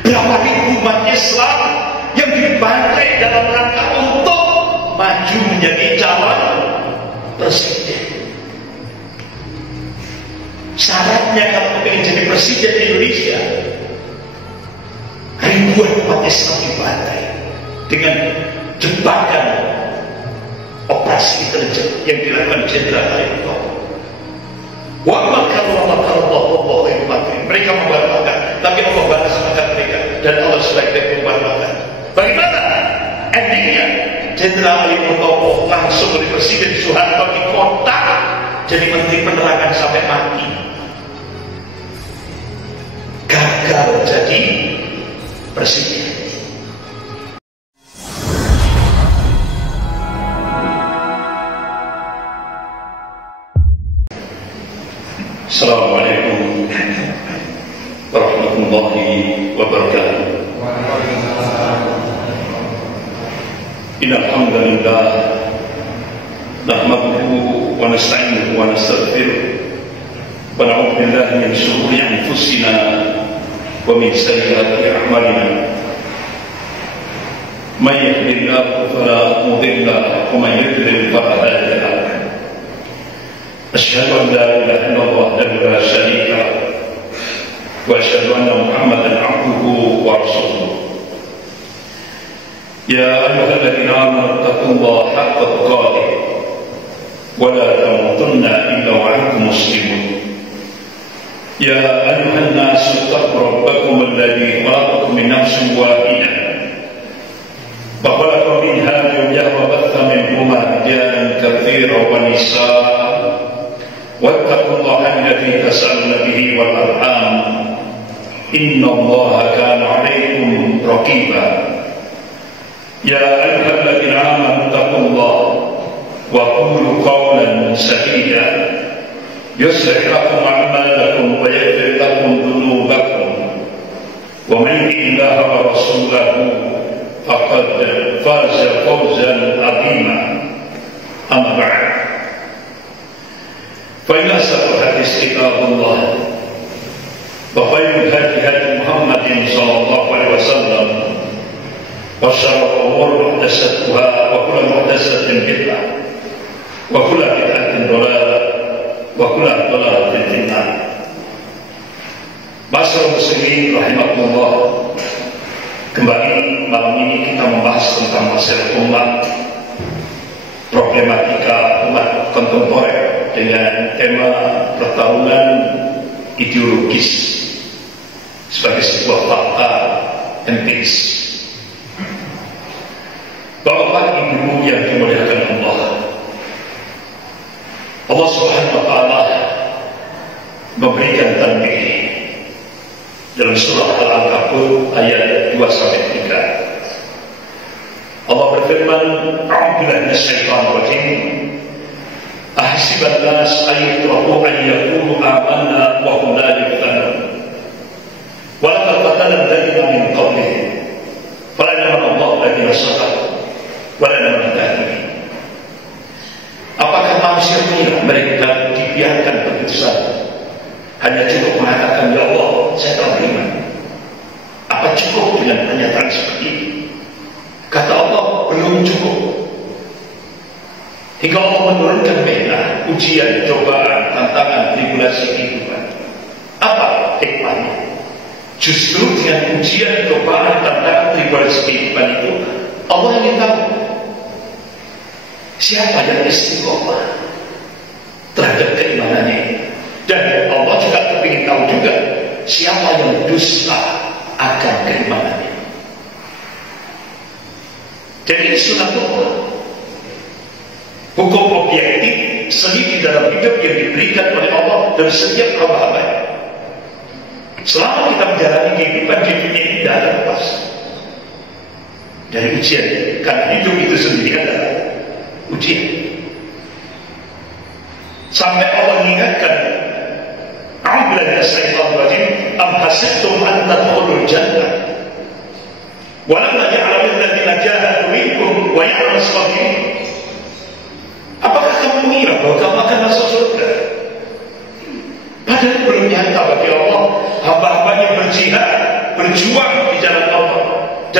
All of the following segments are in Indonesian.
Berapa ribu umat Islam yang dibantai dalam rangka untuk maju menjadi calon presiden. Syaratnya kalau ingin jadi presiden Indonesia, ribuan umat Islam dibantai dengan jebakan operasi intelijen yang dilakukan Jenderal Alimuto. Wa makarallahu mereka membatalkan, tapi Allah balas mereka dan Allah sebaik-baik membatalkan. Bagaimana endingnya? Jenderal Alimuto langsung dari Presiden Soeharto di kota jadi Menteri Penerangan sampai mati. Gagal jadi presiden. Assalamualaikum warahmatullahi wabarakatuh. Innal hamdalillah nahmaduhu wa nasta'inuhu wa nastaghfiruh wa na'udzu billahi min shururi anfusina wa min sayyiati a'malina. May yahdihillahu fala mudilla lahu wa may yudlil fala hadiya lahu. أشهد أن لا إله إلا الله وحده لا شريك له وأشهد أن محمدا عبده ورسوله. يا أيها الذين آمنوا اتقوا الله حق تقاته ولا تموتن إلا وأنتم مسلمون. يا أيها الناس اتقوا ربكم الذي خلقكم من نفس واحدة وخلق منها زوجها وبث منهما رجالا كثيرا ونساء واتقوا الله الذي تسألون به والأرحام إن الله كان عليكم رقيبا. يا أيها الذين آمنوا اتقوا الله وقولوا قولا سديدا يصلح لكم أعمالكم ويغفر لكم ذنوبكم ومن يطع الله ورسوله فقد فاز فوزا عظيما. أما بعد فإن أصدق الحديث كتاب الله وخير الهدي هدي محمد صلى الله عليه وسلم وشر الأمور محدثاتها وكل محدثة بدعة وكل بدعة ضلالة وكل ضلالة في النار. Masyaallah muslimin rahimakumullah. Kembali malam ini kita membahas tentang masalah umat, problematika umat kontemporer dengan tema pertarungan ideologis sebagai sebuah fakta empiris. Bapak Ibu yang dimuliakan Allah, Allah Subhanahu wa taala memberikan tanbih dalam surah Al-Ankabut ayat 2 sampai 3. Allah berfirman, "A'udzubillahi minasyaitonir rajim. Ahsiban nas ayyutraku an yaqulu amanna wa hum la yuftanun. Wa laqad fatana alladhina min qablihim. Fa'alama Allahu alladhina sadaqu wa la'alama al-kadhibin." Apakah manusia mengira mereka dibiarkan begitu saja? Hanya cukup mengatakan, "Ya Allah, saya telah beriman." Apa cukup dengan pernyataan seperti ini? Kata Allah, belum cukup. Hingga Allah menurunkan bela, ujian, cobaan, tantangan, tribulasi kehidupan. Apa hikmahnya? Justru dengan ujian, cobaan, tantangan, tribulasi kehidupan itu, Allah ingin tahu siapa yang istiqomah terhadap keimanannya. Dan Allah juga ingin tahu juga siapa yang dusta akan keimanannya. Jadi sunatullah, hukum objektif seni di dalam hidup yang diberikan oleh Allah dari setiap hamba-hamba. Selama kita menjalani kehidupan di dunia ini tidak ada lepas dari ujian, karena hidup itu sendiri adalah ujian. Sampai Allah mengingatkan, "A'udzubillahi minasyaitonir rajim. Am hasibtum an tadkhulul jannah wa lam ya'lamul ladzina jahadu minkum wa ya'lamus sabirin." Apakah kamu mengira bahwa kamu akan masuk surga? Padahal belum nyata bagi Allah hamba-hambanya berjihad, berjuang di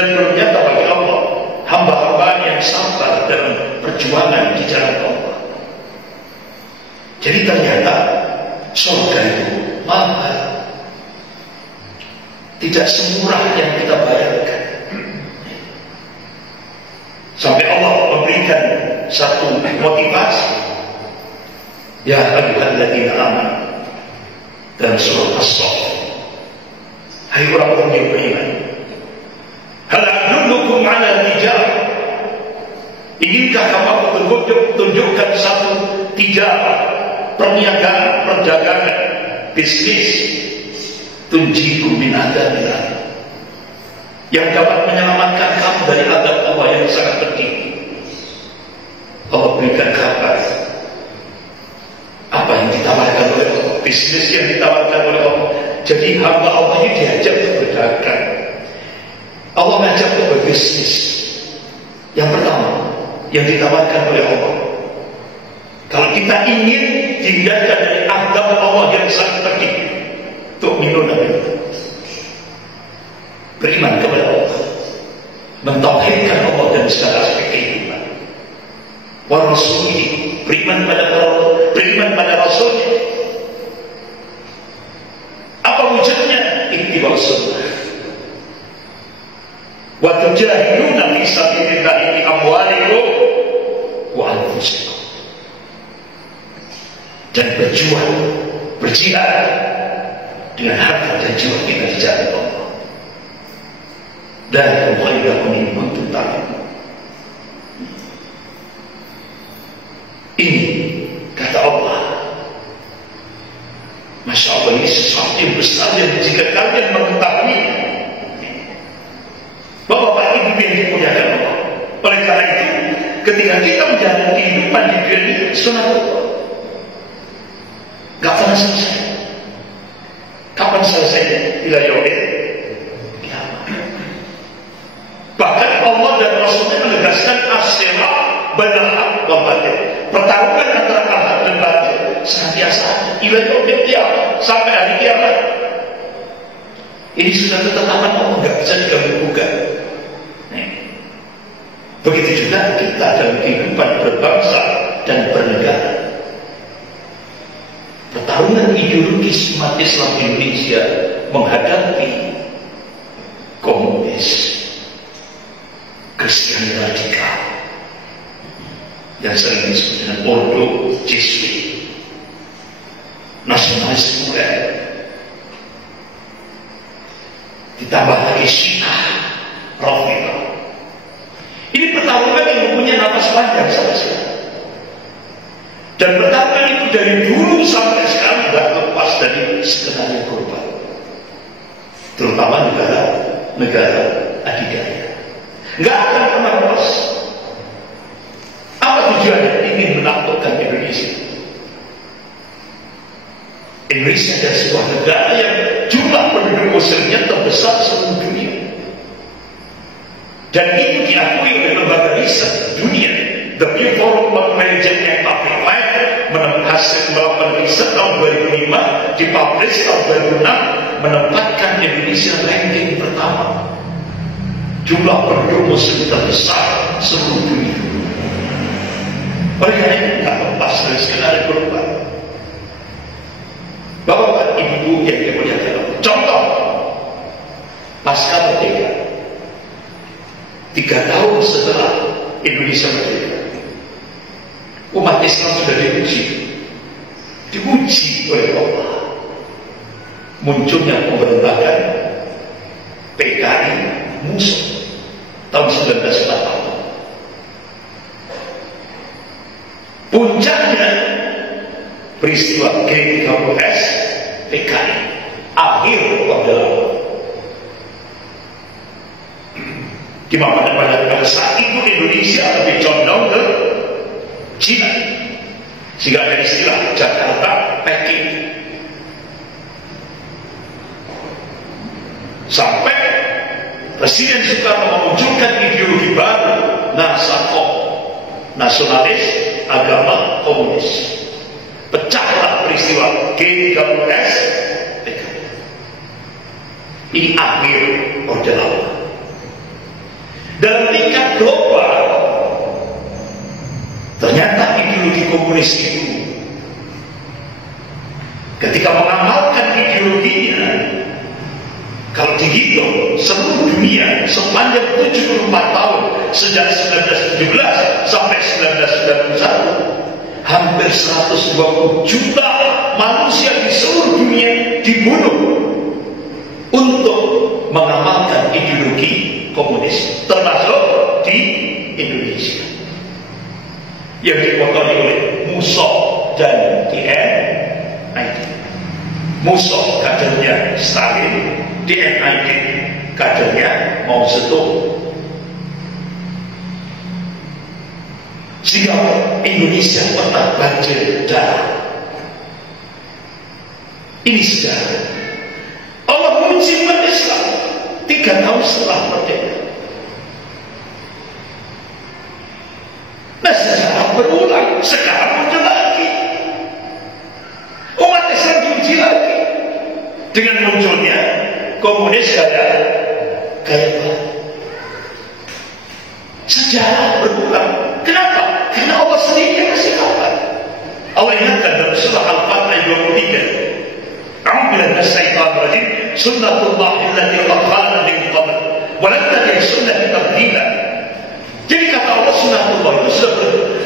dan belum nyata bagi Allah hamba-hamba yang sabar dalam perjuangan di jalan Allah. Jadi ternyata surga itu mahal, tidak semurah yang kita bayangkan. Sampai Allah memberikan satu motivasi, ya ayyuhalladzina amanu, dalam surah As-Saff, hai orang-orang yang beriman, hal adullukum ala tijarah, inkah kamu tunjukkan satu tijarah, perniagaan, perdagangan, bisnis, tunjikum min adzabillah, yang dapat menyelamatkan kamu dari azab Allah yang sangat pedih. Allah berikan kabar apa yang ditawarkan oleh Allah, bisnis yang ditawarkan oleh Allah. Jadi hamba Allah ini diajak berdagang, Allah mengajak untuk berbisnis. Yang pertama yang ditawarkan oleh Allah, kalau kita ingin dihindarkan dari azab Allah yang sangat pedih, tu'minuna billah, beriman kepada Allah, mentauhidkan Allah dan segala aspek kehidupan. Wa rasulihi, beriman pada Rasulnya. Apa wujudnya? Ittiba' sunnah. Wa tujahiduna fi sabilillah bi amwalikum wa anfusikum, dan berjuang, berjihad dengan harta dan jiwa kita di jalan Allah. Dan khairukum in kuntum ta'lamun. Ini kata Allah, Masya Allah, ini sesuatu yang besar yang jika kalian mengetahuinya. Bapak-bapak, ibu yang dimuliakan Allah. Oleh karena itu, ketika kita menjalani kehidupan di dunia ini, sunatullah, gak pernah selesai. Kapan selesainya? Ila yaumil qiyamah. Bahkan Allah dan Rasulnya menegaskan as-sirat bainal haqq wal batil, pertarungan antara hak dan batil senantiasa ada ila yaumil qiyamah, sampai hari kiamat. Ini sudah ketetapan Allah, nggak bisa diganggu-gugat. Begitu juga kita dalam kehidupan berbangsa dan bernegara. Pertarungan ideologis umat Islam Indonesia menghadapi komunis, Kristiani radikal, yang sering disebut dengan Ordo Jesuit, nasionalis muda, ditambah lagi Syiah, Rafidhah. Ini pertarungan yang mempunyai nafas panjang sampai sekarang. Dan pertarungan itu dari dulu sampai sekarang tidak lepas dari skenario global, terutama negara adidaya. Nggak akan pernah lepas. Apa tujuannya? Ingin menaklukkan Indonesia. Indonesia adalah sebuah negara yang jumlah penduduk muslimnya terbesar seluruh dunia. Dan itu diakui oleh lembaga riset dunia. The Pew Forum on Religion and Public Life hasil melakukan riset tahun 2005, dipublish tahun 2006, menempatkan Indonesia ranking pertama jumlah penduduk muslim terbesar seluruh dunia. Oleh karena itu tidak lepas dari skenario global. Bapak ibu yang dimuliakan Allah, contoh pasca merdeka, 3 tahun setelah Indonesia merdeka, umat Islam sudah diuji oleh Allah. Munculnya pemberontakan PKI musuh tahun 1940. Puncaknya peristiwa G30S PKI, akhir Orde Lama. Di mana pada saat itu Indonesia lebih condong ke Cina, sehingga ada istilah Jakarta Peking. Sampai Presiden Soekarno memunculkan ideologi baru, nasionalis agama komunis. Pecahlah peristiwa G30S. Ini akhir Orde Lama. dalam tingkat global. Ternyata ideologi komunis itu ketika mengamalkan ideologinya, kalau dihitung seluruh dunia sepanjang 74 tahun sejak 1917 sampai 1991, hampir 120 juta manusia di seluruh dunia dibunuh untuk mengamalkan ideologi komunis, termasuk di Indonesia yang dimotori oleh Musso dan DNID. Musso kadernya Stalin, DNID kadernya Mao Zedong. Sehingga Indonesia pernah banjir darah. Ini sejarah. Allah menguji umat Islam 3 tahun setelah merdeka. Nah, sejarah berulang. Sekarang muncul lagi. Umat Islam diuji lagi dengan munculnya komunis kayak sejarah berulang. Kenapa? Karena Allah sendiri yang kasih kabar. Allah ingatkan dalam surah Al-Fatihah ayat 23. A'udzubillahi minasyaitonir rajim. Sunnatullahi allati qad khalat min qabl wa lan tajid sunnati tabdila. Jadi kata Allah, sunnatullah itu sudah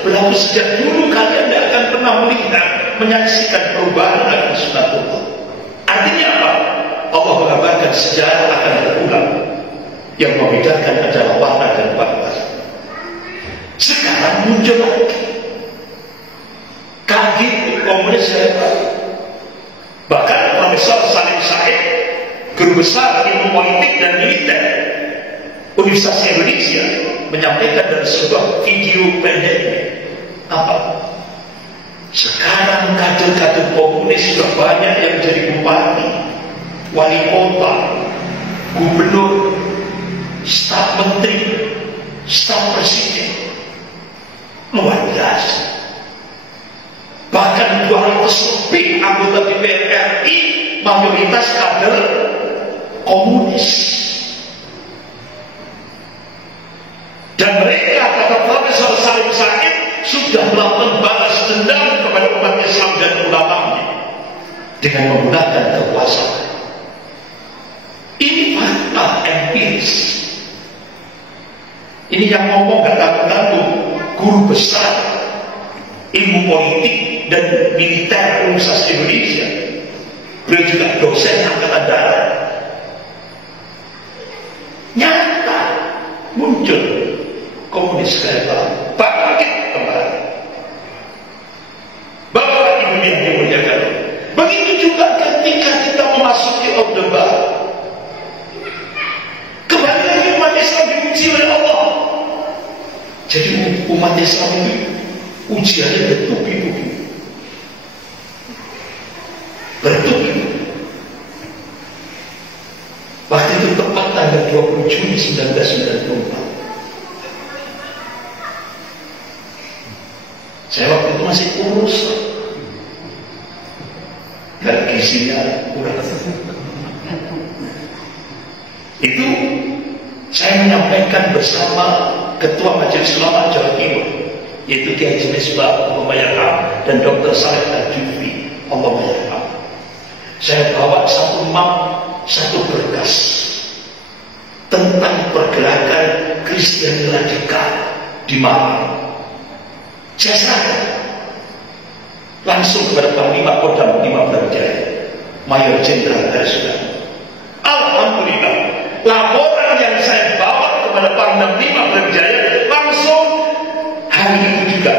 berlaku sejak dulu. Kalian tidak akan pernah melihat, menyaksikan perubahan akan sunnatullah. Artinya apa? Allah mengabarkan sejarah akan berulang. Yang membedakan adalah warna dan batas. Sekarang muncul lagi kaget komunis hebat. Bahkan Profesor Salim Said, guru besar ilmu politik dan militer Universitas Indonesia, menyampaikan dalam sebuah video pendeknya apa? Sekarang kader-kader komunis sudah banyak yang jadi bupati, wali kota, gubernur, staf menteri, staf presiden. Luar biasa. Bahkan 200 lebih anggota DPR RI mayoritas kader komunis. Dan mereka, kata Profesor Salim Said, sudah melakukan balas dendam kepada umat Islam dan ulamanya dengan menggunakan kekuasaan. Ini fakta empiris. Ini yang ngomong gak tanggung-tanggung, guru besar ilmu politik dan militer Universitas Indonesia. Beliau juga dosen angkatan darat. Nyata muncul komunis hebat, bangkit kembali. Bapak Ibu yang dimuliakan, begitu juga ketika kita memasuki Orde Baru, kembali lagi umat Islam diuji oleh Allah. Jadi umat Islam ini ujiannya bertubi-tubi. Waktu itu tepat tanggal 20 Juni 1994. Saya waktu itu masih kurus, dan gizinya kurang. Itu saya menyampaikan bersama Ketua Majelis Ulama Jawa Timur, yaitu Kiai Haji Misbah Umayyadah dan Dr. Saleh Al-Jufri, Allah menyerah. Saya bawa satu berkas tentang pergerakan Kristiani radikal di Malang. Saya serahkan langsung kepada Panglima Kodam 5 Brawijaya, Mayor Jenderal Harisudar. Alhamdulillah, laporan yang saya bawa kepada Panglima 5 Brawijaya langsung hari itu juga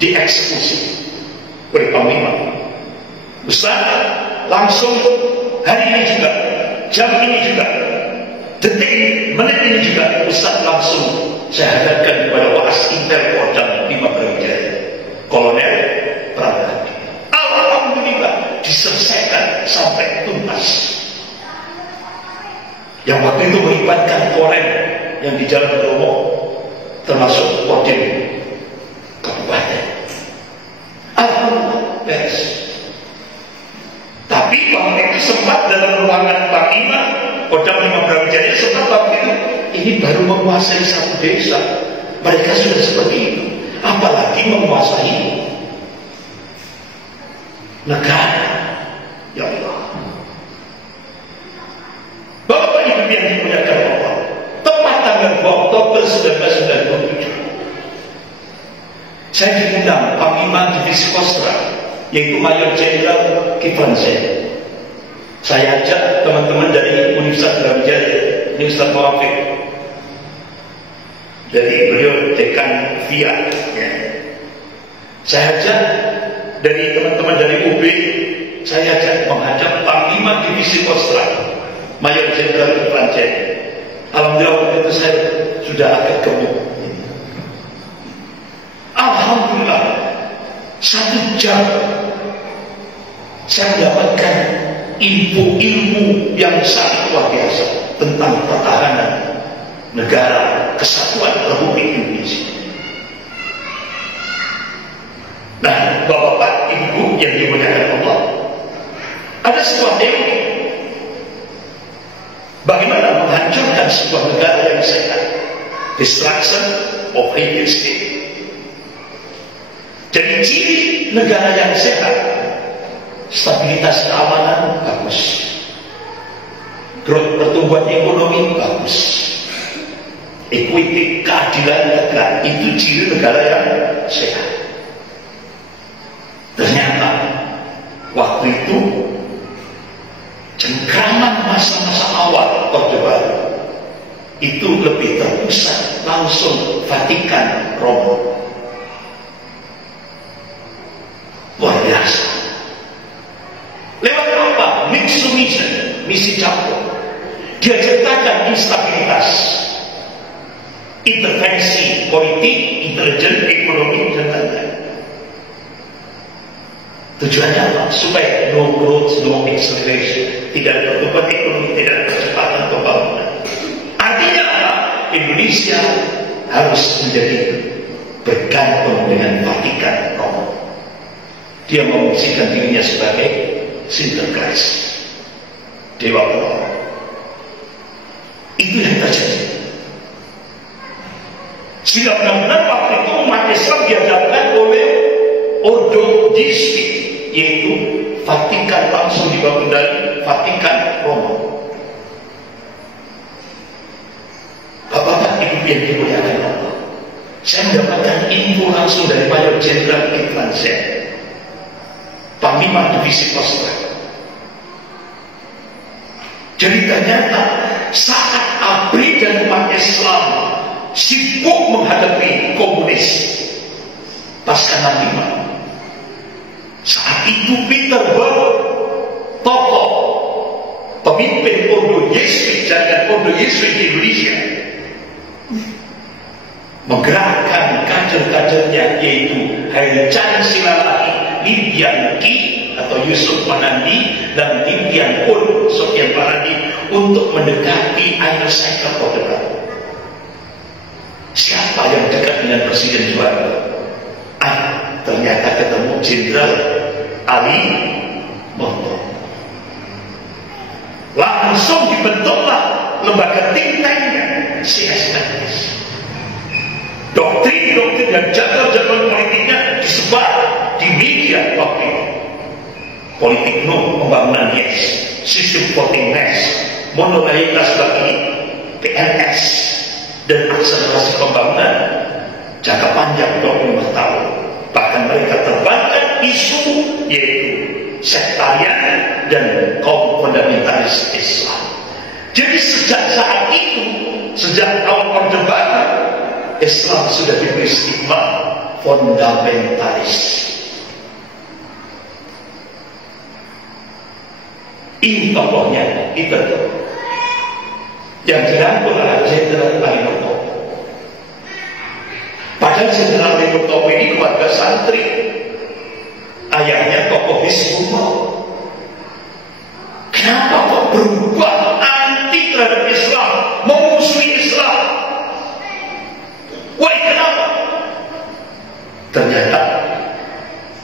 dieksekusi oleh Panglima. Ustaz, langsung hari ini juga, jam ini juga, detik ini, menit ini juga, Ustaz langsung saya hadapkan kepada Waas Intel Kodam 5 Brawijaya, Kolonel Pramadi. Alhamdulillah diselesaikan sampai tuntas. Yang waktu itu melibatkan Korem yang di Jalan Bromo, termasuk Kodim Kabupaten. Alhamdulillah beres. Tapi waktu itu sempat dalam ruangan Panglima Kodam 5 Brawijaya sebab waktu ini baru menguasai satu desa, mereka sudah seperti itu, apalagi menguasai negara. Ya Allah, Bapak Ibu yang dimuliakan Allah, tepat tanggal 2 Oktober 1997 saya diundang Panglima Divisi Kostra, yaitu Mayor Jenderal Kiflan Zain. Saya ajak teman-teman dari Universitas Brawijaya, Universitas Muhammad, dari beliau dekan VIA, ya. Saya ajak dari teman-teman dari UB, saya ajak menghadap Panglima Divisi Kostra, Mayor Jenderal Kiflan Zain. Alhamdulillah waktu itu saya sudah agak gemuk. Alhamdulillah 1 jam saya mendapatkan ilmu yang sangat luar biasa tentang pertahanan negara kesatuan Republik Indonesia. Nah, Bapak Ibu yang dimuliakan Allah, ada sebuah teori bagaimana menghancurkan sebuah negara yang sehat, destruction of a state. Jadi ciri negara yang sehat, stabilitas keamanan bagus, growth pertumbuhan ekonomi bagus, equity keadilan tegak, itu ciri negara yang sehat. Ternyata waktu itu cengkraman masa-masa awal Orde Baru itu lebih terpusat langsung Vatikan Roma. Luar biasa. Lewat apa? Mixed mission, misi campur. Dia ciptakan instabilitas, intervensi politik, intelijen, ekonomi, dan lain-lain. Tujuannya apa? Supaya no growth, no acceleration, tidak ada pertumbuhan ekonomi, tidak ada percepatan pembangunan. Artinya apa? Indonesia harus menjadi bergantung dengan Vatikan Roma. Dia memfungsikan dirinya sebagai Sinterklas, Dewa Penolong. Itu yang terjadi. Sehingga benar-benar waktu itu umat Islam dihadapkan oleh Ordo Gisti, yaitu Vatikan langsung dibangun dari Vatikan Roma. Bapak Ibu yang dimuliakan Allah, saya mendapatkan info langsung dari Mayor Jenderal Kiflan Zain, Panglima Divisi Kostra. Jadi ternyata saat ABRI dan umat Islam sibuk menghadapi komunis pasca 65, saat itu Peter Berg, tokoh pemimpin Ordo Yesuit, jaringan Ordo Yesuit di Indonesia, menggerakkan kader-kadernya, yaitu Hairjan Silalahi, Lilian Ki atau Yusuf Manandi, dan Lilian Pun Sofian Manandi, untuk mendekati Inner Circle Orde Baru. Siapa yang dekat dengan Presiden Soeharto? Ternyata ketemu Jenderal Ali Mohtar. Langsung dibentuklah lembaga think tanknya CSNS. Doktrin-doktrin dan jadwal-jadwal politiknya disebar di media waktu itu. Politik no, pembangunan yes, sistem voting yes, monolayaritas bagi PNS, dan akselerasi pembangunan jangka panjang 25 tahun. Bahkan mereka terbangkan isu yaitu sektarian dan kaum fundamentalis Islam. Jadi sejak saat itu, sejak awal Orde Baru, Islam sudah diberi stigma fundamentalis. Ini tokohnya itu yang dirangkul oleh Jenderal Ali Mohtar. Padahal Jenderal Ali Mohtar ini keluarga santri, ayahnya tokoh Hizbullah. Kenapa kok berubah anti terhadap Islam, memusuhi Islam? Wah, kenapa? Ternyata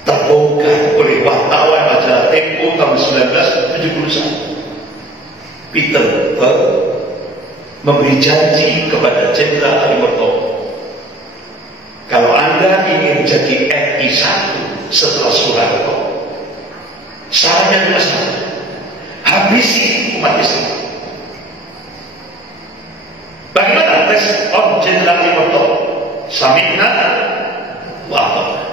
terbongkar oleh wartawan majalah Tempo tahun 1971. Peter Berg memberi janji kepada Jenderal Ali Murtopo, kalau Anda ingin jadi RI 1 setelah Soeharto, syaratnya cuma satu, habisi umat Islam. Bagaimana respon Jenderal Ali Murtopo? Sami'na wa ata'na.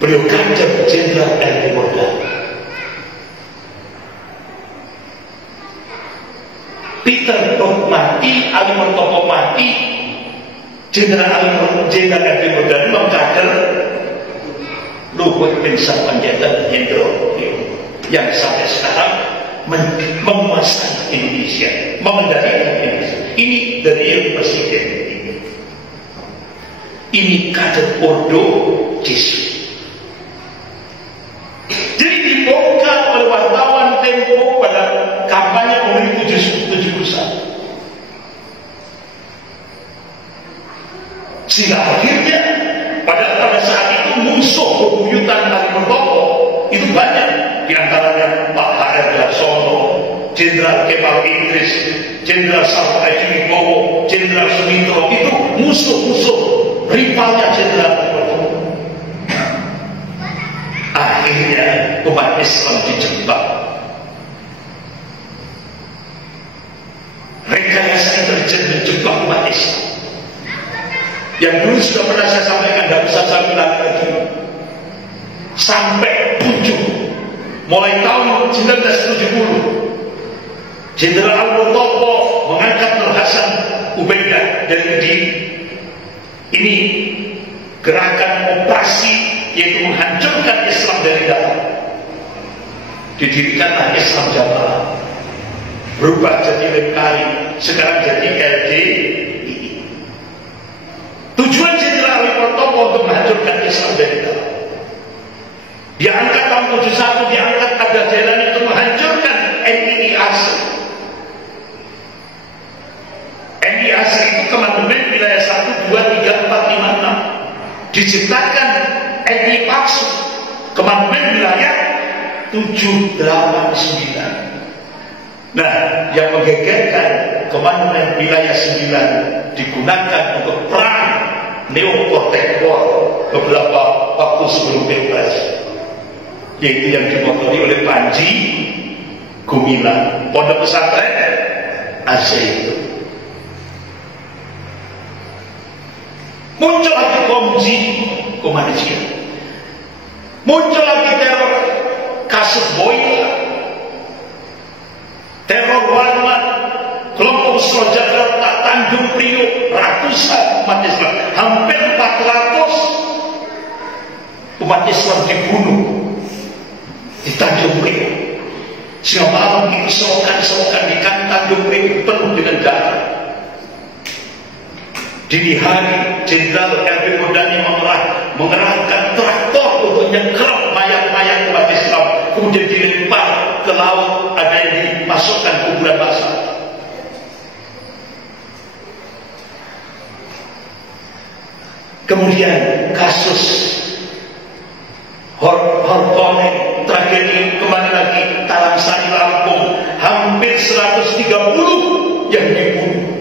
Beliau kancam Jenderal Ali Murtopo. Peter mati, Ali Murtopo mati, Jenderal Ali Murtopo mengkader Luhut bin Sarpanjaitan Hendro yang sampai sekarang menguasai Indonesia, mengendalikan Indonesia. Ini dari yang presiden ini. Ini kader Ordo Jesuit. Jadi dibongkar oleh wartawan Tempo pada kampanye pemilu 71. Sehingga akhirnya pada saat itu musuh bebuyutan Ali Murtopo itu banyak, di antaranya Pak H.R. Laksono, Jenderal Kemal Idris, Jenderal Sarto Edi Wibowo, Jenderal Sumitro, itu musuh-musuh rivalnya Jenderal Ali Murtopo. Akhirnya umat Islam dijebak. Rekayasa intelijen menjebak umat Islam. Yang dulu sudah pernah saya sampaikan, tidak usah saya bilang lagi. Sampai 7, mulai tahun 1970, Jenderal Ali Murtopo mengangkat Nur Hasan Ubaidah dari Kediri. Ini gerakan operasi, yaitu menghancurkan Islam dari dalam. Didirikanlah Islam Jamaah, berubah jadi LKI, sekarang jadi LDII. Tujuan Jenderal Ali Murtopo untuk menghancurkan Islam dari dalam. Diangkat tahun 71, diangkat ada jalan untuk menghancurkan NII asli. NII asli itu Komandemen Wilayah 1, 2, 3, 4, 5, 6. Diciptakan NII palsu, Komandemen Wilayah 7, 8, 9. Nah, yang menggegerkan Komandemen Wilayah 9 digunakan untuk perang Neo-Protektor beberapa waktu sebelum Pilpres, yaitu yang dimotori oleh Panji Gumilang, Pondok Pesantren Al-Zaitun. Muncul lagi Komji Komanusiaan, muncul lagi teror kasus Boy, teror Warna, kelompok Usro Jakarta, Tanjung Priok, ratusan umat Islam, hampir 400 umat Islam dibunuh di Tanjung Priok. Sehingga malam itu selokan-selokan di Tanjung Priok penuh dengan darah. Dini hari Jenderal R.B. Murdani mengerahkan traktor untuk nyengkrap mayat-mayat umat Islam, kemudian dilempar ke laut, ada yang dimasukkan kuburan basah. Kemudian kasus Hortone, tragedi kembali lagi Talang Sari Lampung, hampir 130 yang dibunuh,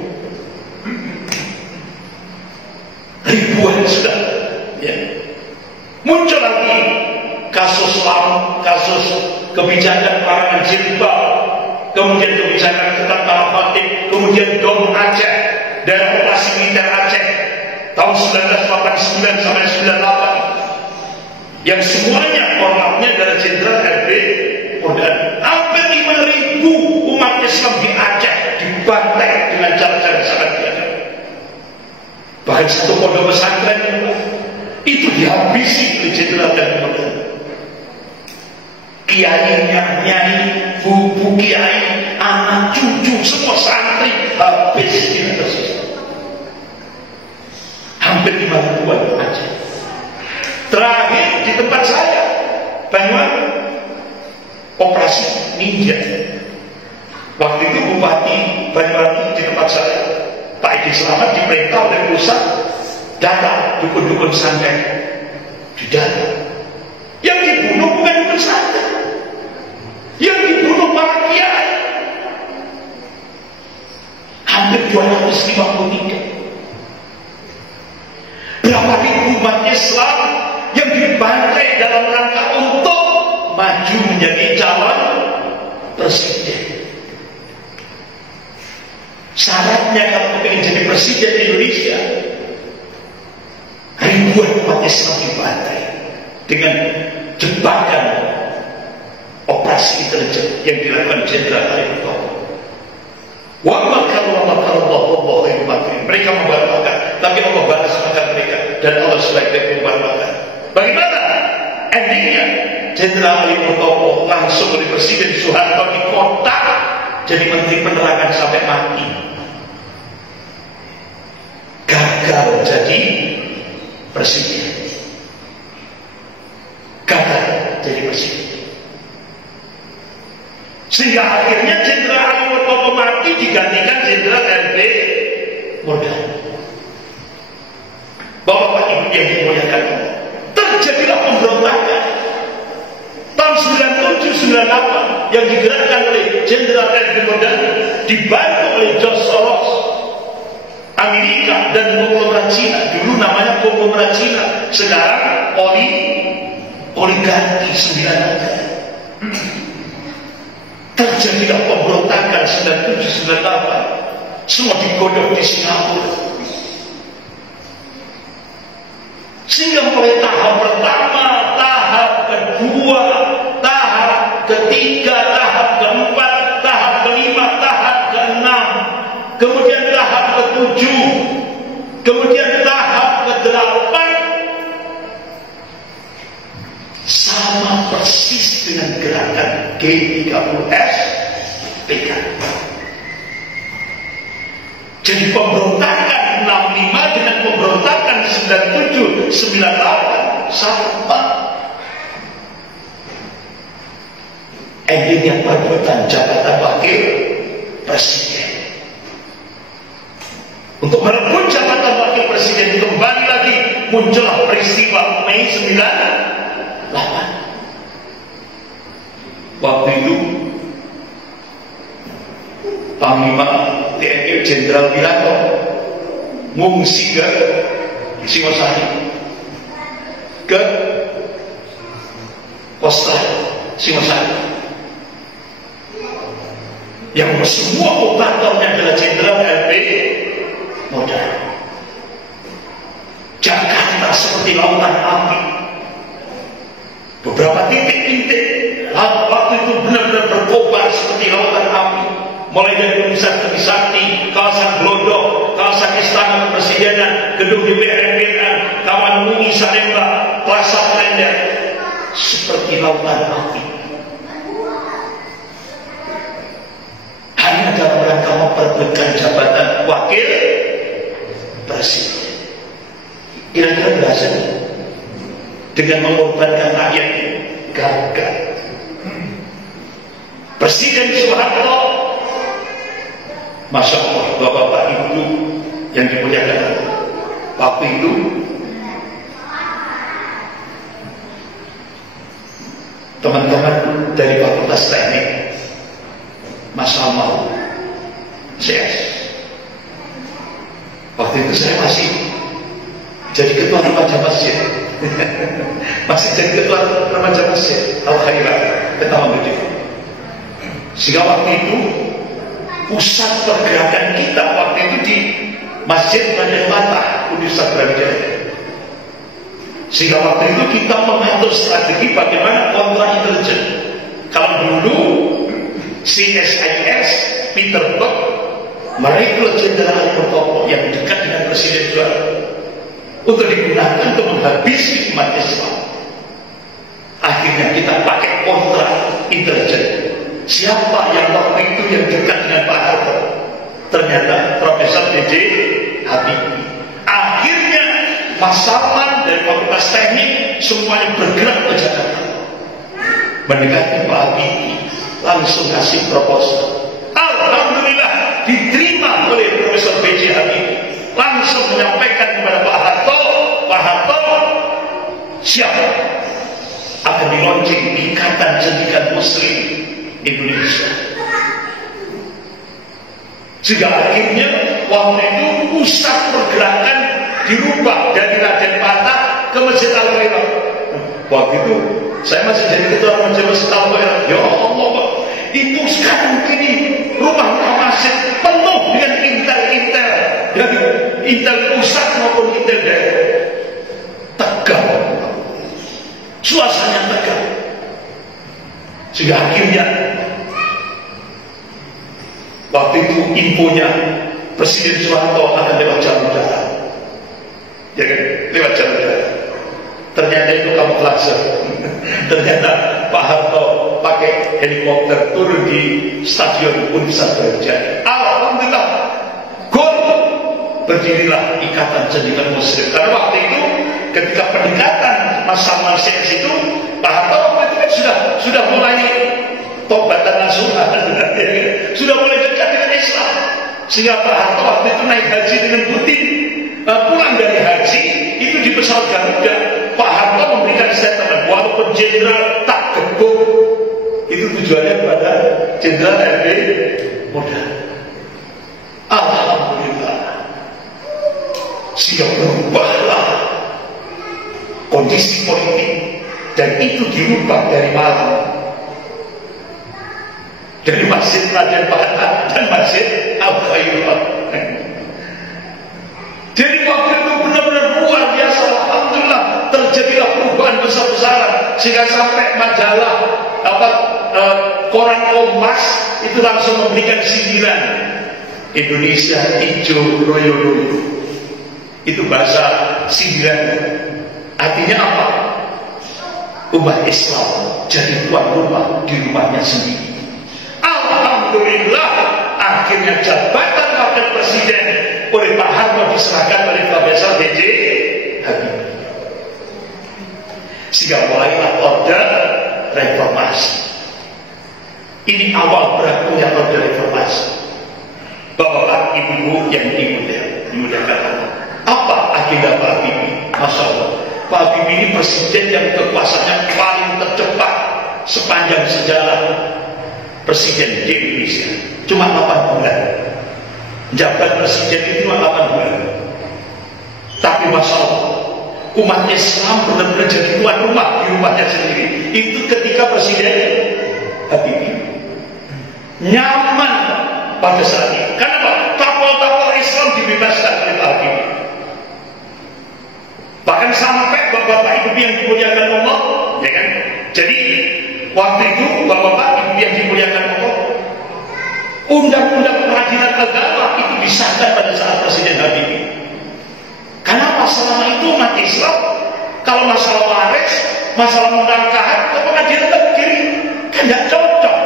ribuan sudah. Ya. Muncul lagi kasus kasus kebijakan larangan jilbab, kemudian kebijakan tentang Tanah Batin, kemudian Dom Aceh, daerah operasi militer Aceh tahun 1989 sampai 98, yang semuanya korbannya adalah Jenderal R.B. Murdani. Hampir 5.000 umat Islam di Aceh dibantai dengan cara-cara sangat biasa. Bahkan satu pondok pesantren itu dihabisi oleh Jenderal R.B. Murdani. Kiainya, nyai, bubu kiai, anak cucu, semua santri habis di tersisa. Hampir 5.000-an Aceh. Terakhir di tempat saya, Banyuwangi, operasi ninja. Waktu itu Bupati Banyuwangi di tempat saya, Pak Edi Slamet, diperintah oleh pusat datang dukun-dukun santet, didatang. Yang dibunuh bukan dukun santet, yang dibunuh para kiai. 1953. Berapa ribu umat Islam yang dibantai dalam rangka untuk maju menjadi calon presiden. Syaratnya kalau ingin jadi presiden Indonesia, ribuan umat Islam dibantai dengan jebakan operasi intelijen yang dilakukan Jenderal Ali Thohir. Wa makaru wa makarallahu wallahu khairul makirin. Mereka membuat makar, tapi Allah balas makar mereka dan Allah sebaik-baik membuat makar. Bagaimana endingnya? Jenderal Ali Thohir langsung dari Presiden Soeharto dikotak jadi Menteri Penerangan sampai mati. Gagal jadi presiden. Gagal jadi presiden. Sehingga akhirnya Jenderal Ali Thohir mati digantikan Jenderal R.B. Murdani. Bapak Ibu yang dimuliakan, terjadilah pemberontakan tahun 97-98 yang digerakkan oleh Jenderal R.B. Murdani, dibantu oleh George Soros, Amerika dan konglomerat Cina. Dulu namanya konglomerat Cina, sekarang oligarki 9 negara. Terjadilah pemberontakan 97-98, semua digodok di Singapura. Sehingga mulai tahap pertama, tahap kedua, tahap ketiga, tahap keempat, tahap kelima, tahap keenam, kemudian tahap ketujuh, kemudian tahap ke-8, sama persis dengan gerakan G30S PKI. Jadi pemberontakan 65 dengan pemberontakan 97-98 sama. Endingnya perebutan jabatan wakil presiden. Untuk merebut jabatan wakil presiden kembali lagi muncullah peristiwa Mei 98. Waktu itu Panglima TNI Jenderal Wiranto mengungsi ke Singosari, ke Kostra Singosari, yang semua operatornya adalah Jenderal R.B. Murdani. Jakarta seperti lautan api. Beberapa titik-titik waktu itu benar-benar berkobar seperti lautan api. Mulai dari Pusat Trisakti, kawasan Glodok, kawasan Istana Kepresidenan, gedung DPR MPR, Taman Muni Salemba, Plaza Klender, seperti lautan api. Hanya dalam rangka memperebutkan jabatan wakil presiden. Kira-kira berhasil dengan mengorbankan rakyat gagal. Presiden Soeharto, Masya Allah, Bapak-Bapak Ibu yang dimuliakan, waktu itu teman-teman dari Fakultas Teknik, Mas Salman, CS, waktu itu saya masih jadi ketua remaja masjid. Masih jadi ketua remaja masjid Al-Khairah Ketama Gede. Sehingga waktu itu pusat pergerakan kita waktu itu di Masjid Raden Matah Universitas Brawijaya. Sehingga waktu itu kita mengatur strategi bagaimana kontra intelijen. Kalau dulu CSIS Peter Buck merekrut Jenderal Ali Thohir yang dekat dengan Presiden Soeharto untuk digunakan untuk menghabisi umat Islam. Akhirnya kita pakai kontra intelijen. Siapa yang waktu itu yang dekat dengan Pak Harto? Ternyata Profesor D.J. Habibie. Akhirnya Mas Salman dari Fakultas Teknik semuanya bergerak ke Jakarta mendekati Pak Habibie, langsung kasih proposal. Alhamdulillah diterima oleh Profesor B.J. Habibie. Langsung menyampaikan kepada Pak Harto, Pak Harto siap akan dilaunching Ikatan Cendekiawan Muslim Indonesia. Sehingga akhirnya waktu itu pusat pergerakan dirubah dari Raden Patah ke Masjid Al-Khairah. Waktu itu saya masih jadi ketua Masjid Al-Khairah. Ya Allah, itu sekarang kini rumah-rumah masjid penuh dengan intel-intel dari intel pusat maupun intel daerah. Tegang, suasananya tegang, sehingga akhirnya waktu itu infonya Presiden Soeharto akan lewat jalur darat, ya kan? Lewat jalur darat. Ternyata itu kamuflase. Ternyata Pak Harto pakai helikopter turun di Stadion Universitas Brawijaya. Alhamdulillah, gol, berdirilah Ikatan Cendekiawan Muslim. Karena waktu itu ketika peningkatan Mas Salman Cs itu, Pak Harto waktu itu kan sudah mulai tobatan nasuha, sudah mulai dekat dengan Islam. Sehingga Pak Harto waktu itu naik haji dengan Putin. Pulang dari haji itu di pesawat Garuda, Pak Harto memberikan statement, walaupun jenderal tak gebuk, itu tujuannya kepada Jenderal RB Moda. Alhamdulillah, sehingga berubahlah kondisi politik, dan itu dirubah dari malam, dari Masjid Raden Patah dan Masjid Al-Khairah. Jadi waktu itu benar-benar luar biasa. Alhamdulillah, terjadilah perubahan besar-besaran, sehingga sampai majalah koran Kompas itu langsung memberikan sindiran, Indonesia hijau royo-royo. Itu bahasa sindiran. Artinya apa? Umat Islam jadi tuan rumah di rumahnya sendiri. Alhamdulillah, akhirnya jabatan wakil presiden oleh Pak Harto diserahkan oleh Profesor B.J. Habibie. Sehingga mulailah orde reformasi. Ini awal berakhirnya orde reformasi. Bapak Ibu yang dimuliakan, apa agenda Pak Habibie? Masya Allah, Pak Habibie ini presiden yang kekuasaannya paling tercepat sepanjang sejarah presiden di Indonesia. Cuma 8 bulan. Jabat presiden itu 8 bulan. Tapi Masya Allah, umat Islam benar-benar jadi tuan rumah di rumahnya sendiri. Itu ketika Presiden Habibie nyaman pada saat itu. Karena tapol-tapol Islam dibebaskan oleh Pak Habibie. Bahkan sampai bapak-bapak ibu yang dimuliakan Allah, ya kan? Jadi waktu itu bapak-bapak ibu yang dimuliakan Allah, undang-undang peradilan agama itu disahkan pada saat Presiden Habibie. Karena selama itu umat Islam, kalau masalah waris, masalah menangkahan ke pengadilan negeri, kan tidak cocok.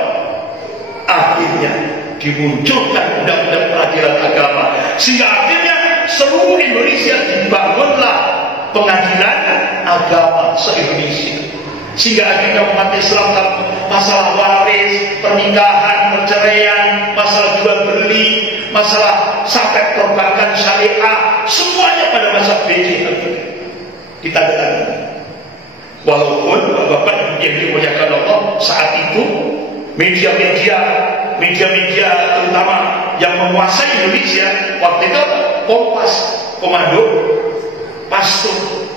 Akhirnya dimunculkan undang-undang peradilan agama, sehingga akhirnya seluruh Indonesia dibangunlah pengadilan agama se-Indonesia. Sehingga akhirnya umat Islam masalah waris, pernikahan, perceraian, masalah jual beli, masalah sampai perbankan syariah, semuanya pada masa B.J. ditandatangani. Walaupun bapak yang dimuliakan Allah, saat itu media-media terutama yang menguasai Indonesia waktu itu Kompas, Komando, Pastur.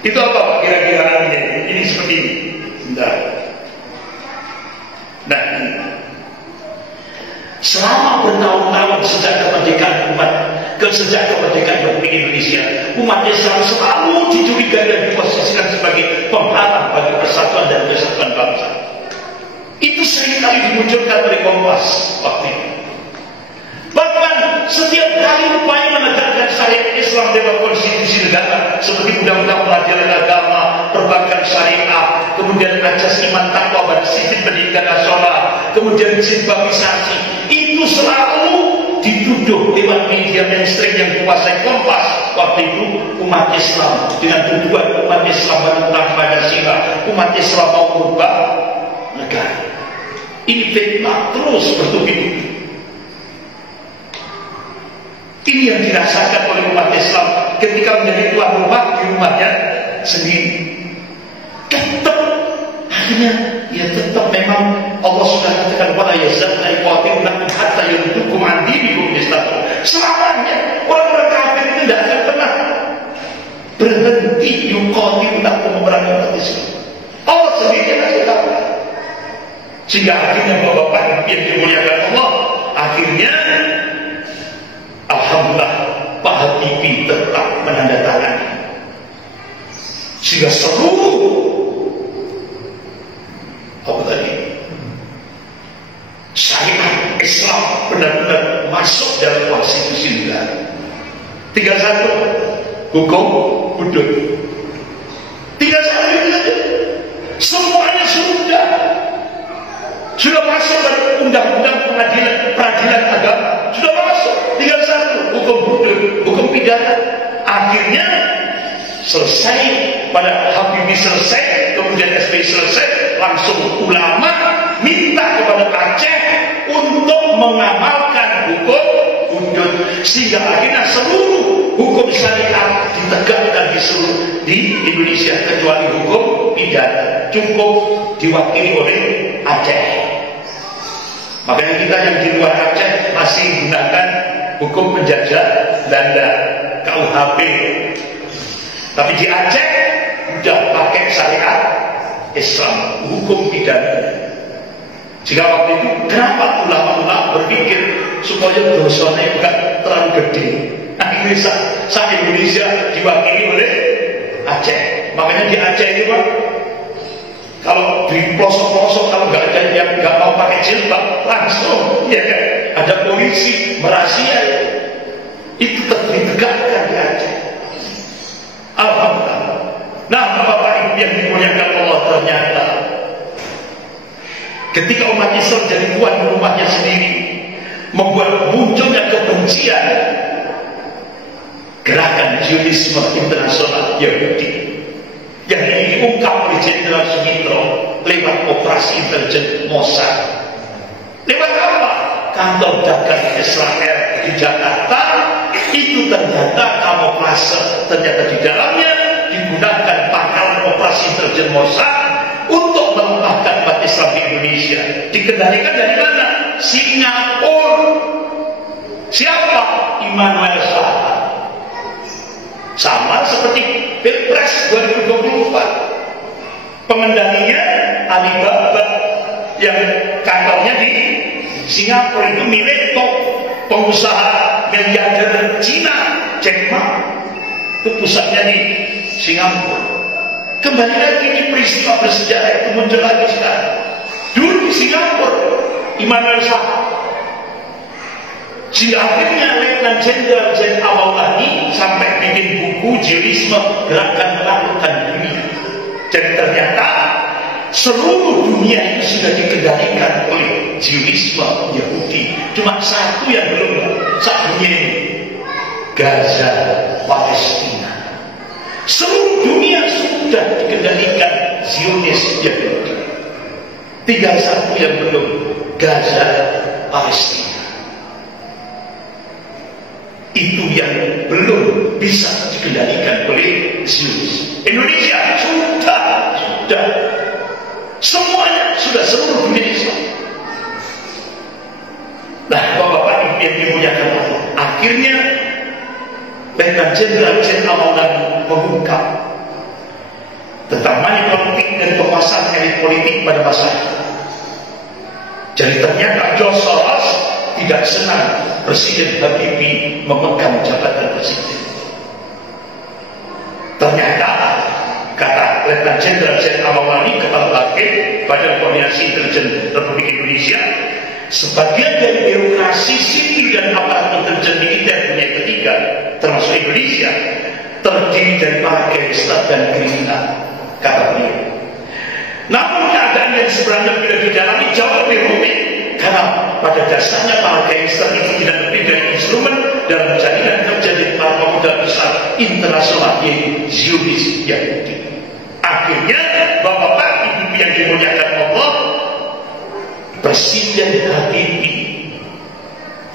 Itu apa Pak kira-kira ini seperti ini. Bentar. Nah, selama bertahun-tahun sejak kemerdekaan Republik Indonesia, umat Islam selalu dicurigai dan diposisikan sebagai penghalang bagi persatuan dan kesatuan bangsa. Itu seringkali dimunculkan oleh Kompas waktu itu. Bahkan setiap kali upaya menegakkan syariat Islam dalam konstitusi negara, seperti undang-undang peradilan agama, perbankan syariah, kemudian ajas iman takwa pada sistem pendidikan nasional, kemudian jilbabisasi, itu selalu dituduh lewat media mainstream yang dikuasai Kompas waktu itu umat Islam dengan tuduhan umat Islam menentang Pancasila, umat Islam mau merubah negara. Ini fitnah terus bertubi-tubi. Ini yang dirasakan oleh umat Islam ketika menjadi tuan rumah di rumahnya sendiri. Tetap akhirnya ya tetap memang Allah sudah katakan wala yazalna yuqatilunakum hatta yurdukum an dinikum istaqam. Selama yuqatil aku memerangi umat Islam. Allah sendiri kasih tahu. Sehingga akhirnya bapak-bapak yang dimuliakan Allah, akhirnya alhamdulillah Pak Habibie tetap menandatangani. Sehingga seluruh apa tadi syariat Islam benar-benar masuk dalam konstitusi negara. Tinggal satu, hukum hudud. Tinggal satu itu saja. Semuanya sudah masuk dalam undang-undang peradilan agama. Sudah masuk. Tinggal satu, hukum hudud, hukum pidana. Akhirnya selesai, pada Habibie selesai, kemudian SBY selesai, langsung ulama minta kepada Aceh untuk mengamalkan hukum hudud, sehingga akhirnya seluruh hukum syariat ditegakkan di Indonesia kecuali hukum pidana cukup diwakili oleh Aceh. Makanya kita yang di luar Aceh masih menggunakan hukum penjajah Belanda, KUHP. Tapi di Aceh sudah pakai syariat Islam, hukum pidana. Jika waktu itu kenapa ulama-ulama berpikir supaya dosanya bukan terlalu gede? Akhirnya Indonesia diwakili oleh Aceh. Makanya di Aceh itu Pak, kalau di pelosok-pelosok kalau nggak ada yang nggak mau pakai jilbab langsung, ya kan? Ada polisi merazia. Itu ditegakkan di Aceh. Alhamdulillah. Nah, Bapak Ibu yang dimuliakan Allah, ternyata ketika umat Islam jadi tuan rumahnya sendiri, membuat munculnya kebencian, gerakan Zionisme internasional Yahudi yang diungkap oleh Jenderal Sumitro lewat operasi intelijen Mossad. Lewat apa? Kantor dagang Israel di Jakarta itu ternyata kamuflase, ternyata di dalamnya digunakan pangkalan operasi intelijen Mossad untuk melemahkan umat Islam di Indonesia. Dikendalikan dari mana? Singapura. Siapa? Immanuel Shah. Sama seperti Pilpres 2024. Pengendalinya Alibaba yang kantornya di Singapura, itu milik top pengusaha miliarder Cina, Jack Ma. Itu pusatnya di Singapura. Kembali lagi di peristiwa bersejarah itu muncul lagi sekarang. Dulu di Singapura, Immanuel Shah. Sehingga akhirnya Letnan Jenderal Zain Al-Awlaki sampai bikin buku Zionisme, Gerakan Menaklukkan Dunia. Dan ternyata seluruh dunia itu sudah dikendalikan oleh Zionisme Yahudi. Cuma satu yang belum, saat dunia ini, Gaza, Palestina. Seluruh dunia sudah dikendalikan Zionis Yahudi. Tinggal satu yang belum, Gaza, Palestina. Itu yang belum bisa dikendalikan oleh Zionis. Indonesia sudah. Semuanya sudah, seluruh dunia Islam. Nah, Bapak Ibu yang dimuliakan Allah, akhirnya Letnan Jenderal Zain Al-Awlaki mengungkap tentang money politik dan penguasaan elit politik pada masa itu. Jadi ternyata George Soros tidak senang Presiden Habibie memegang jabatan presiden. Ternyata kata Letnan Jenderal Zain Al-Awlaki, Kepala Bakin Badan Koordinasi Intelijen Republik Indonesia, sebagian dari birokrasi sipil dan aparat intelijen militer dunia ketiga, termasuk Indonesia, terdiri dari para gangster dan kriminal, kata beliau. Namun keadaan yang sebenarnya bila didalami jauh lebih rumit, karena pada dasarnya para gangster itu tidak lebih dari instrumen dalam jaringan kerja dari para pemuda besar internasional yaitu Zionis Yahudi. Akhirnya Bapak Ibu yang dimuliakan Allah, Presiden Habibie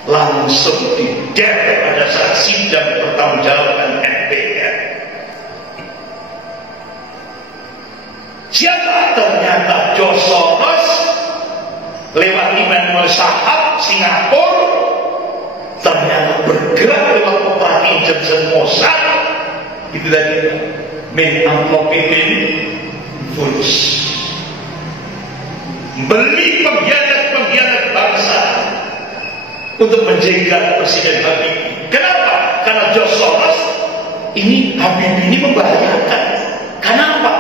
langsung dideret pada saat sidang pertanggungjawaban MPR. Siapa? Ternyata George Soros lewat Immanuel Shah Singapura, ternyata bergerak lewat operasi intelijen Mossad. Itu tadi min amplopipin fulus, beli pengkhianat bangsa untuk menjegal Presiden Habibie. Kenapa? Karena George Soros ini, Habibie ini membahayakan. Kenapa?